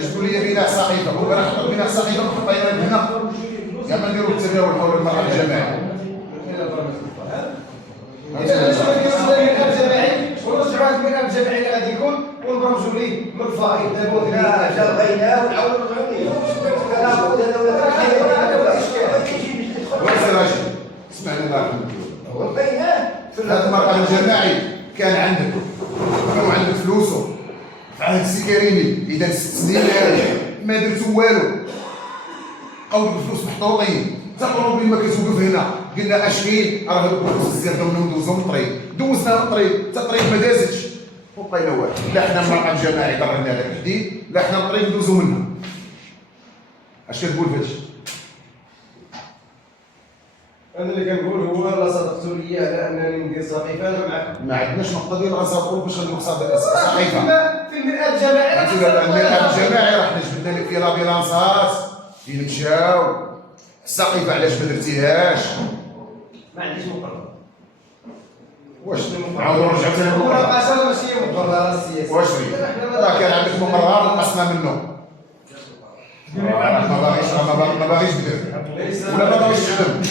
باش تقول لي بناء سقيفه، هو انا حطيت بناء سقيفه وحطينا هنا، يا ما نديروا التداول حول المرأة الجماعي. اذا شنو نديروا الملعب الجماعي ونرجعوا هذا الملعب الجماعي اللي غادي يكون ونبرمجوا ليه من الفائض دابا لا جا بغيناه ونعاودوا نرجعوا ليه. كنعاود هذا ولا وين راجل اسمعني الله يرحمك، هو بغيناه هذا المرأة الجماعي كان عندك فلوسه في عهد السكريني، اذا 6 سنين ما درتو والو، او الفلوس محطوطين حتى الطوموبيل ما كتوقف هنا، قلنا اش كاين راه هاد الفلوس الزياده ندوزو من الطريق، دوزنا من الطريق حتى الطريق ما دازتش وبقينا والو، لا حنا المرأة الجماعي درنا لك الحديد، لا حنا الطريق ندوزو منها. اش كتقول فهادشي؟ انا اللي كنقول هو لا صدقتوا لي على انني ندير سقيفه انا معكم. ما عندناش نقطه ديال الغزاطور باش نقصد سقيفه. في الملعب الجماعي الملعب الجماعي راه حنا جبدنا لك فيه لابيلانسات فين مشاو، السقيفه علاش ما درتيهاش؟ ما عنديش مقرر. واش نعاودو نرجعو ثاني هو للمقرر؟ ماشي ماشي مقرر السياسي. واش راه كان عندك مقرر نقصنا منه. ما باغيش ما باغيش تدير ولا ما باغيش تخدم.